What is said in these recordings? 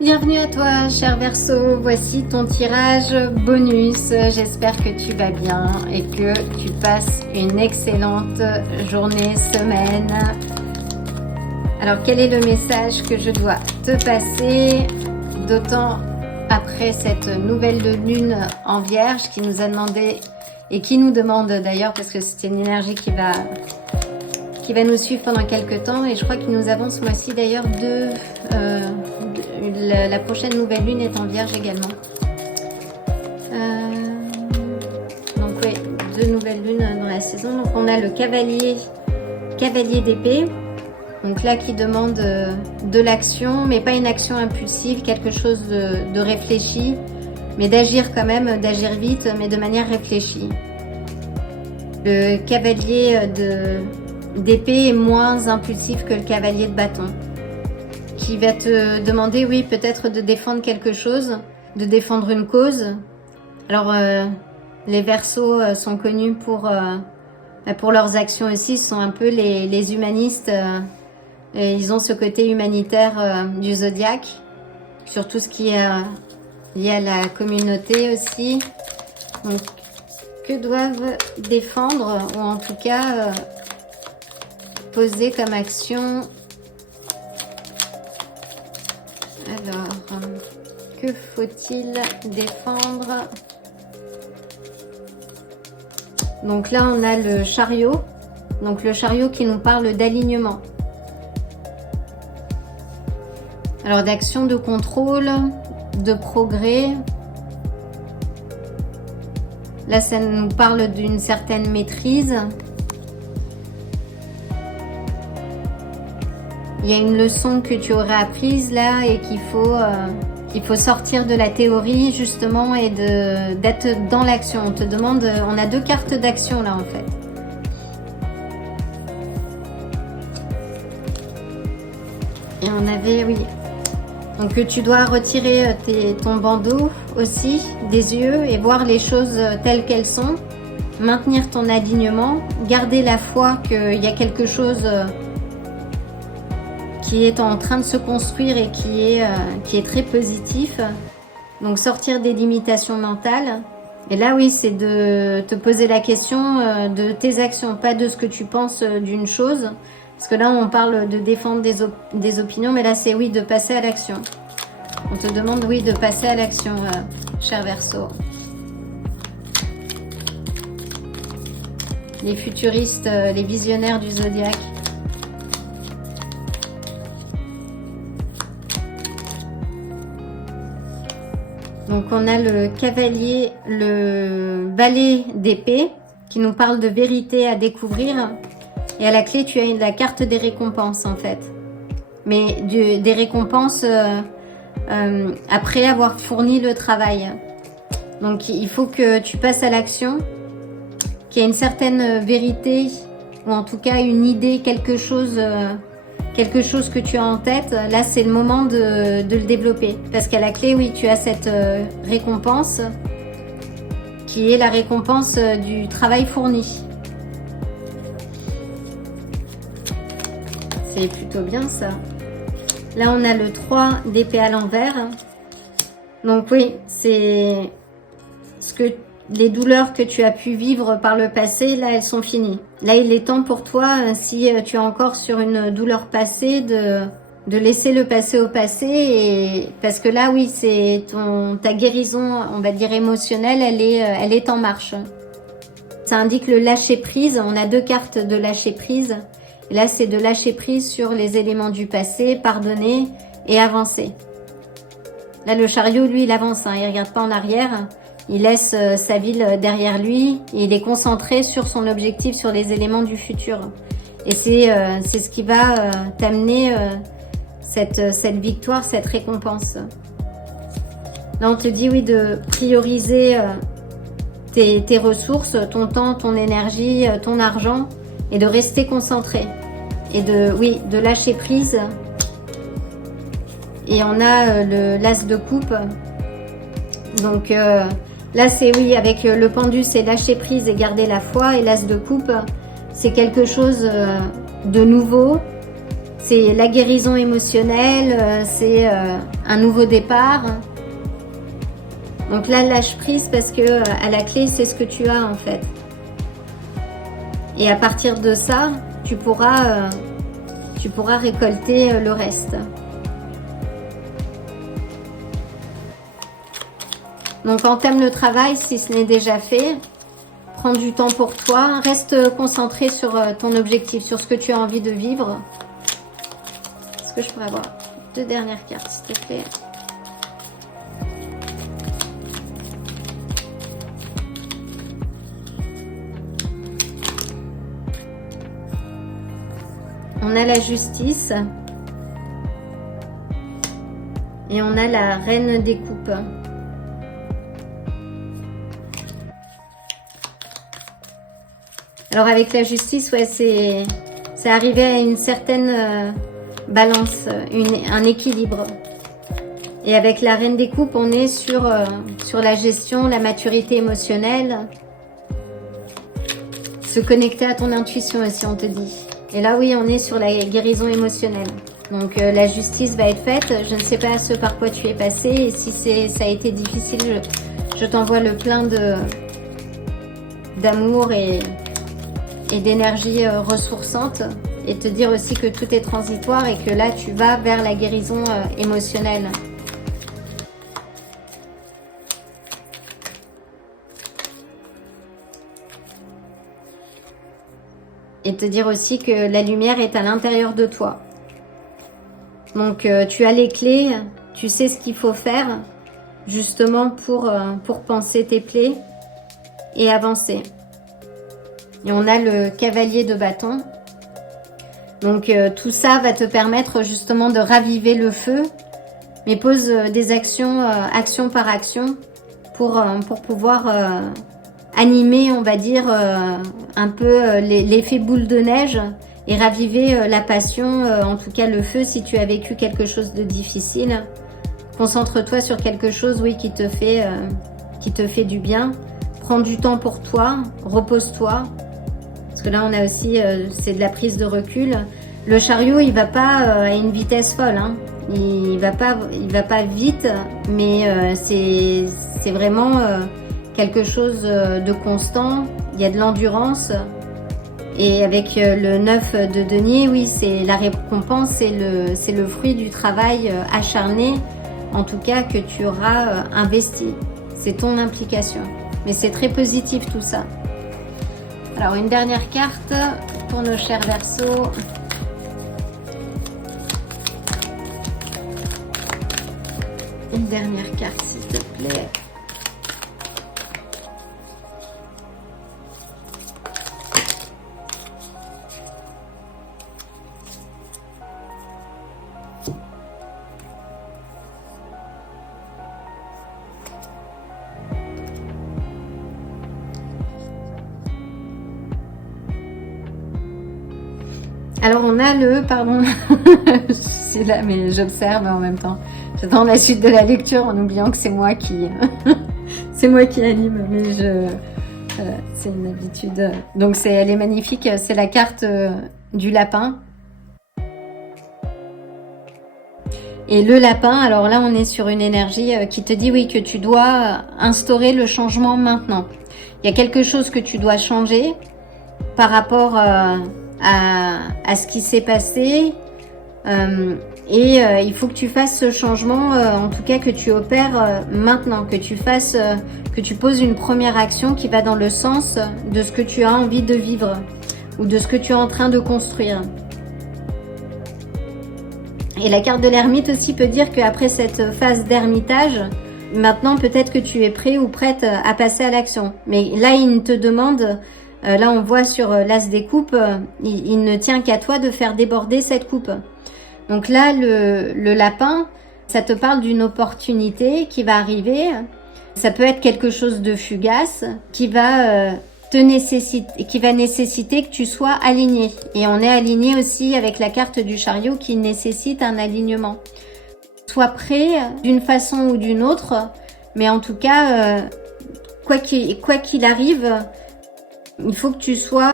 Bienvenue à toi, cher Verseau. Voici ton tirage bonus. J'espère que tu vas bien et que tu passes une excellente journée, semaine. Alors, quel est le message que je dois te passer, d'autant après cette nouvelle lune en Vierge qui nous a demandé et qui nous demande d'ailleurs, parce que c'est une énergie qui va nous suivre pendant quelques temps, et je crois qu'il nous avance ce mois-ci d'ailleurs la prochaine nouvelle lune est en Vierge également. Donc oui, 2 nouvelles lunes dans la saison. Donc on a le cavalier d'épée, donc là qui demande de l'action, mais pas une action impulsive, quelque chose de réfléchi, mais d'agir quand même, d'agir vite, mais de manière réfléchie. Le cavalier d'épée est moins impulsif que le cavalier de bâton, qui va te demander, oui, peut-être de défendre quelque chose, de défendre une cause. Alors, les Verseaux sont connus pour leurs actions aussi, ce sont un peu les humanistes, et ils ont ce côté humanitaire du zodiaque, sur tout ce qui est lié à la communauté aussi. Donc, que doivent défendre, ou en tout cas poser comme action? Alors, que faut-il défendre? Donc là, on a le chariot. Donc le chariot qui nous parle d'alignement. Alors d'action, de contrôle, de progrès. Là, ça nous parle d'une certaine maîtrise. Il y a une leçon que tu aurais apprise là et qu'il faut sortir de la théorie justement et d'être dans l'action. On te demande, on a 2 cartes d'action là en fait. Et on avait, oui, donc tu dois retirer ton bandeau aussi des yeux et voir les choses telles qu'elles sont. Maintenir ton alignement, garder la foi qu'il y a quelque chose qui est en train de se construire et qui est très positif. Donc sortir des limitations mentales. Et là oui, c'est de te poser la question de tes actions, pas de ce que tu penses d'une chose. Parce que là on parle de défendre des opinions, mais là c'est oui, de passer à l'action. On te demande oui de passer à l'action, cher Verseau. Les futuristes, les visionnaires du zodiaque. Donc on a le cavalier, le valet d'épée qui nous parle de vérité à découvrir. Et à la clé, tu as la carte des récompenses en fait. Mais des récompenses après avoir fourni le travail. Donc il faut que tu passes à l'action, qu'il y ait une certaine vérité, ou en tout cas une idée, quelque chose que tu as en tête. Là c'est le moment de le développer, parce qu'à la clé oui tu as cette récompense qui est la récompense du travail fourni. C'est plutôt bien ça. Là on a le 3 d'épée à l'envers. Donc oui, c'est les douleurs que tu as pu vivre par le passé, là elles sont finies. Là il est temps pour toi, si tu es encore sur une douleur passée, de laisser le passé au passé, et parce que là oui, c'est ta guérison, on va dire émotionnelle, elle est en marche. Ça indique le lâcher prise. On a 2 cartes de lâcher prise. Et là c'est de lâcher prise sur les éléments du passé, pardonner et avancer. Là le chariot lui il avance, il regarde pas en arrière. Il laisse sa ville derrière lui, et il est concentré sur son objectif, sur les éléments du futur. Et c'est ce qui va t'amener cette victoire, cette récompense. Là on te dit oui de prioriser tes ressources, ton temps, ton énergie, ton argent, et de rester concentré. Et de lâcher prise. Et on a l'as de coupe. Donc là c'est oui, avec le pendu c'est lâcher prise et garder la foi, et l'as de coupe c'est quelque chose de nouveau, C'est la guérison émotionnelle, c'est un nouveau départ. Donc là, lâche prise parce que à la clé, c'est ce que tu as en fait. Et à partir de ça, tu pourras récolter le reste. Donc entame le travail si ce n'est déjà fait. Prends du temps pour toi. Reste concentré sur ton objectif, sur ce que tu as envie de vivre. Est-ce que je pourrais avoir 2 dernières cartes, s'il te plaît? On a la justice. Et on a la reine des coupes. Alors avec la justice, ouais, c'est arrivé à une certaine balance, un équilibre. Et avec la reine des coupes, on est sur la gestion, la maturité émotionnelle. Se connecter à ton intuition aussi, on te dit. Et là, oui, on est sur la guérison émotionnelle. Donc la justice va être faite. Je ne sais pas ce par quoi tu es passé. Et si ça a été difficile, je t'envoie le plein d'amour et d'énergie ressourçante, et te dire aussi que tout est transitoire et que là tu vas vers la guérison émotionnelle. Et te dire aussi que la lumière est à l'intérieur de toi. Donc tu as les clés, tu sais ce qu'il faut faire justement pour panser tes plaies et avancer. Et on a le cavalier de bâton. Donc tout ça va te permettre justement de raviver le feu. Mais pose des actions, action par action, pour pouvoir animer, on va dire, un peu l'effet boule de neige et raviver la passion, en tout cas le feu si tu as vécu quelque chose de difficile. Concentre-toi sur quelque chose, oui, qui te fait du bien. Prends du temps pour toi, repose-toi. Parce que là, on a aussi, c'est de la prise de recul. Le chariot, il va pas à une vitesse folle, hein. Il va pas vite, mais c'est vraiment quelque chose de constant. Il y a de l'endurance. Et avec le 9 de denier, oui, c'est la récompense, c'est le fruit du travail acharné, en tout cas que tu auras investi. C'est ton implication. Mais c'est très positif tout ça. Alors, une dernière carte pour nos chers Verseaux. Une dernière carte, s'il te plaît. Alors on a pardon, je suis là mais j'observe en même temps. J'attends la suite de la lecture en oubliant que c'est moi qui anime, mais c'est une habitude. Donc elle est magnifique, c'est la carte du lapin. Et le lapin, alors là on est sur une énergie qui te dit oui que tu dois instaurer le changement maintenant. Il y a quelque chose que tu dois changer par rapport à ce qui s'est passé, et il faut que tu fasses ce changement, en tout cas que tu opères maintenant, que tu poses une première action qui va dans le sens de ce que tu as envie de vivre ou de ce que tu es en train de construire. Et la carte de l'ermite aussi peut dire qu'après cette phase d'ermitage, maintenant peut-être que tu es prêt ou prête à passer à l'action. Mais là il te demande, là on voit sur l'as des coupes, il ne tient qu'à toi de faire déborder cette coupe. Donc là le lapin, ça te parle d'une opportunité qui va arriver. Ça peut être quelque chose de fugace qui va nécessiter que tu sois aligné. Et on est aligné aussi avec la carte du chariot qui nécessite un alignement. Sois prêt d'une façon ou d'une autre, mais en tout cas, quoi qu'il arrive, il faut que tu sois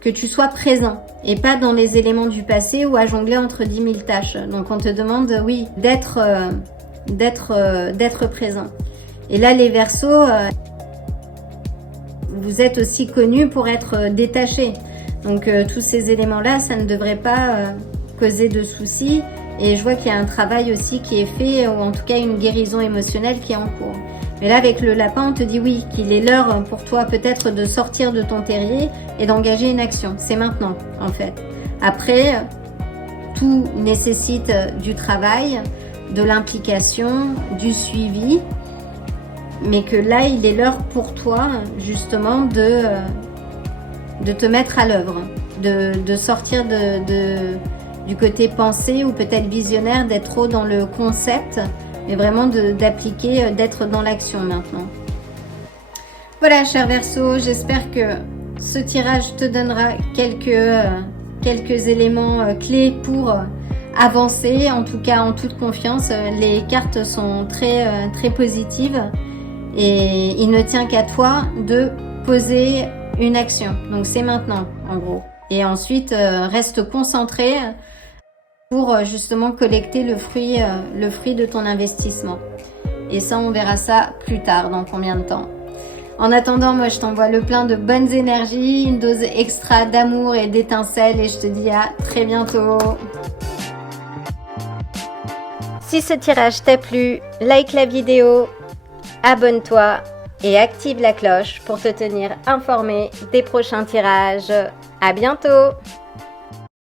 que tu sois présent et pas dans les éléments du passé ou à jongler entre 10 000 tâches. Donc on te demande, oui, d'être présent. Et là, les Verseaux, vous êtes aussi connus pour être détachés. Donc tous ces éléments-là, ça ne devrait pas causer de soucis. Et je vois qu'il y a un travail aussi qui est fait, ou en tout cas une guérison émotionnelle qui est en cours. Mais là, avec le lapin, on te dit oui, qu'il est l'heure pour toi peut-être de sortir de ton terrier et d'engager une action. C'est maintenant, en fait. Après, tout nécessite du travail, de l'implication, du suivi. Mais que là, il est l'heure pour toi, justement, de te mettre à l'œuvre. De sortir du côté pensée ou peut-être visionnaire, d'être trop dans le concept, mais vraiment d'appliquer, d'être dans l'action maintenant. Voilà, cher Verseau, j'espère que ce tirage te donnera quelques éléments clés pour avancer, en tout cas en toute confiance. Les cartes sont très positives et il ne tient qu'à toi de poser une action. Donc c'est maintenant, en gros. Et ensuite, reste concentré pour justement collecter le fruit de ton investissement. Et ça, on verra ça plus tard, dans combien de temps. En attendant, moi, je t'envoie le plein de bonnes énergies, une dose extra d'amour et d'étincelles, et je te dis à très bientôt. Si ce tirage t'a plu, like la vidéo, abonne-toi et active la cloche pour te tenir informé des prochains tirages. À bientôt!